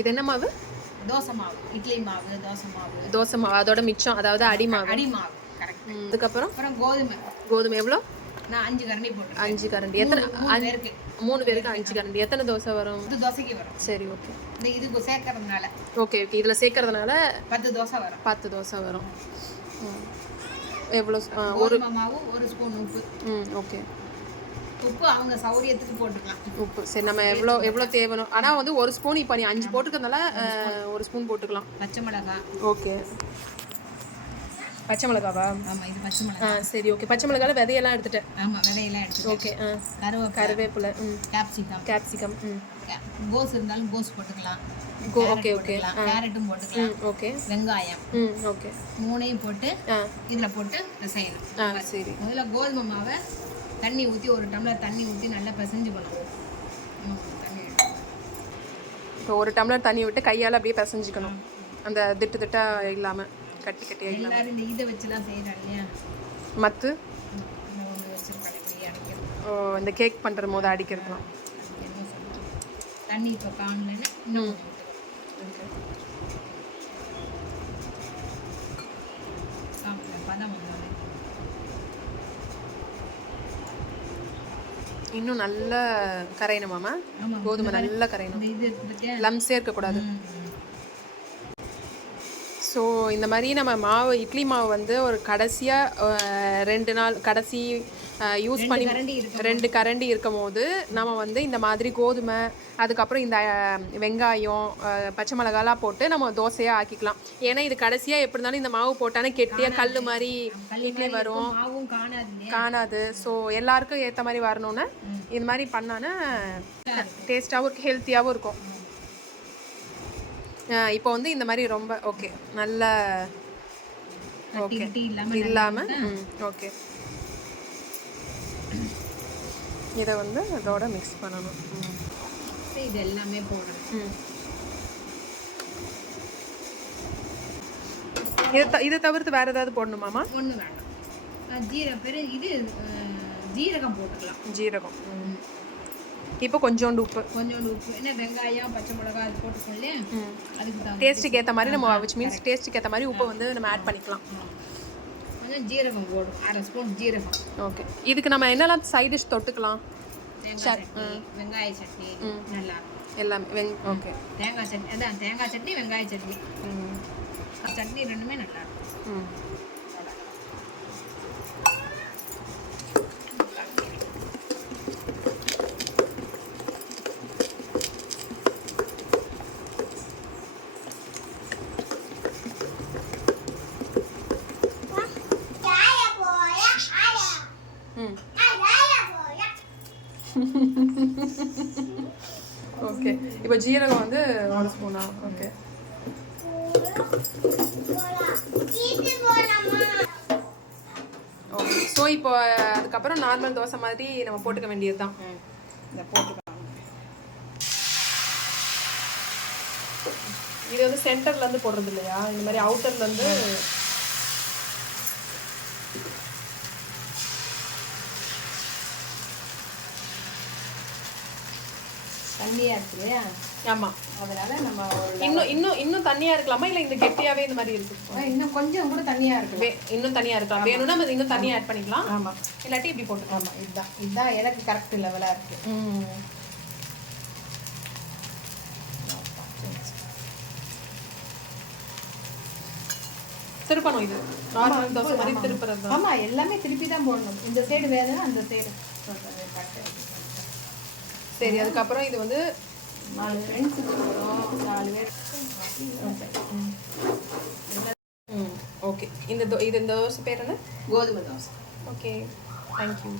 இது என்ன மாவு? தோசை மாவு, இட்லி மாவு, தோசை மாவு அதோட மிச்சம், அதாவது அடி மாவு. கரெக்ட். அதுக்கப்புறம் கோதுமை எவ்வளோ? நான் 5 கரண்டி போட்டேன். 5 கரண்டி. எத்தனை? 3 பேருக்கு 5 கரண்டி. எத்தனை தோசை வரும்? 10 தோசைக்கு வரும். சரி, ஓகே. இதுக்கு சேர்க்கறதுனால ஓகே ஓகே, இதில் சேர்க்கறதுனால 10 தோசை வரும். 10 தோசை வரும். எவ்வளோ? ஒரு மாவு, 1 ஸ்பூன் உப்பு. ஓகே. உப்பு அவங்க சௌரியத்துக்கு போட்டுக்கலாம். உப்பு சரி, நம்ம எவ்வளோ தேவணும். ஆனால் வந்து 1 ஸ்பூன், இப்போ நீ 5 போட்டுக்கிறதுனால 1 ஸ்பூன் போட்டுக்கலாம். பச்சை மிளகாய். ஓகே. பச்சை மிளகாவா? ஆமாம், இது பச்சை மிளகாய். சரி, ஓகே. பச்சை மிளகால விதையெல்லாம் எடுத்துட்டேன். ஆமாம், விதையெல்லாம் எடுத்துட்டேன். ஓகே. கருவேப்பிலை, கேப்சிகம். கோஸ் இருந்தாலும் கோஸ் போட்டுக்கலாம். Okay okay. கேரட்டும் போட்டுக்கலாம். ஓகே. வெங்காயம். ஓகே. 3ஐயும் போட்டு இதில் போட்டு பிசையணும். சரி. முதல்ல கோதுமை மாவை தண்ணி ஊற்றி 1 டம்ளர் தண்ணி ஊற்றி நல்லா பிசைஞ்சுக்கணும். இப்போ 1 டம்ளர் தண்ணி விட்டு கையால் அப்படியே பிசைஞ்சிக்கணும், அந்த திட்டு திட்டாக இல்லாமல், கட்டி கட்டியாக இல்லாமல். எல்லாரும் இந்த இதை வச்சுலாம் செய்கிறாங்க இல்லையா? மத்து ஒன்று வச்சுருக்காங்க இப்படி அடிக்கிறது. இந்த கேக் பண்ணுற போது அடிக்கிறதுலாம். தண்ணி இப்போ காணலன்னு இன்னும் பதம் இன்னும் நல்லா கரையணுமாமா? கோதுமை நல்லா கரையணும், லம்ஸே இருக்கக்கூடாது. ஸோ இந்த மாதிரி நம்ம மாவு, இட்லி மாவு வந்து ஒரு கடைசியாக 2 நாள் கடைசி யூஸ் பண்ணி 2 கரண்டி இருக்கும் போது நம்ம வந்து இந்த மாதிரி கோதுமை, அதுக்கப்புறம் இந்த வெங்காயம், பச்சை மிளகாலாம் போட்டு நம்ம தோசையாக ஆக்கிக்கலாம். ஏன்னா இது கடைசியாக எப்படி இருந்தாலும் இந்த மாவு போட்டானே கெட்டியாக கல் மாதிரி இட்லி வரும், காணாது. ஸோ எல்லாருக்கும் ஏற்ற மாதிரி வரணும்னு இது மாதிரி பண்ணானா டேஸ்ட்டாகவும் இருக்கும், ஹெல்த்தியாகவும் இருக்கும். இப்போ வந்து இந்த மாதிரி ரொம்ப ஓகே, நல்ல ஓகே இல்லாமல். ஓகே. இதை வந்து அதோட மிக்ஸ் பண்ணணும். இது எல்லாமே போடணும். இதை தவிர்த்து வேறு ஏதாவது போடணுமாமா? ஒன்றும் வேண்டாம். ஜீரகம் போட்டுக்கலாம். ஜீரகம். இப்போ கொஞ்சோண்டு உப்பு. என்ன வெங்காயம், பச்சை மிளகாய் அது போட்டுக்கொள்ளே அதுக்கு டேஸ்ட்டுக்கு ஏற்ற மாதிரி நம்ம, விச் மீன்ஸ் டேஸ்ட்டுக்கு ஏற்ற மாதிரி உப்பு வந்து நம்ம ஆட் பண்ணிக்கலாம். கொஞ்சம் ஜீரகம் போடும், 1/2 ஸ்பூன் ஜீரகம். ஓகே. இதுக்கு நம்ம என்னெல்லாம் சைட் டிஷ் தொட்டுக்கலாம்? வெங்காய சட்னி நல்லா இருக்கும் எல்லாமே. ஓகே. தேங்காய் சட்னி, அதான் தேங்காய் சட்னி, வெங்காய சட்னி. சட்னி ரெண்டுமே நல்லா இருக்கும். ஓகே. இப்போ ஜீரகம் வந்து 1 ஸ்பூனா? ஓகே. ஓகே. ஸோ இப்போ அதுக்கப்புறம் நார்மல் தோசை மாதிரி நம்ம போட்டுக்க வேண்டியது தான். இது வந்து சென்டர்லேருந்து போடுறது இல்லையா? இந்த மாதிரி அவுட்டர்லேருந்து தண்ணியாக இருக்கு இல்லையா? ஆமாம். அதனால நம்ம இன்னும் தண்ணியாக இருக்கலாமா, இல்லை இந்த கெட்டியாகவே இந்த மாதிரி இருக்கு? இன்னும் கொஞ்சம் கூட தண்ணியாக இருக்கு. இன்னும் தண்ணியாக இருக்கலாம். வேணும்னா நம்ம இன்னும் தண்ணியாக ஆட் பண்ணிக்கலாம். ஆமாம், இல்லாட்டி இப்படி போட்டுக்கலாம். ஆமாம், இதுதான் எனக்கு கரெக்ட் லெவலாக இருக்கு. திருப்பணும். இது நார்மல் தோசை மாதிரி திருப்புறது. ஆமாம், எல்லாமே திருப்பி தான் போடணும். இந்த சைடு வேணும்னா அந்த சைடு. சரி. அதுக்கப்புறம் இது வந்து 4 ஃப்ரெண்ட்ஸுக்கு போகிறோம், 4 பேர். ஓகே. இந்த தோசை பேர் என்ன? கோதுமை தோசை. Okay, thank you.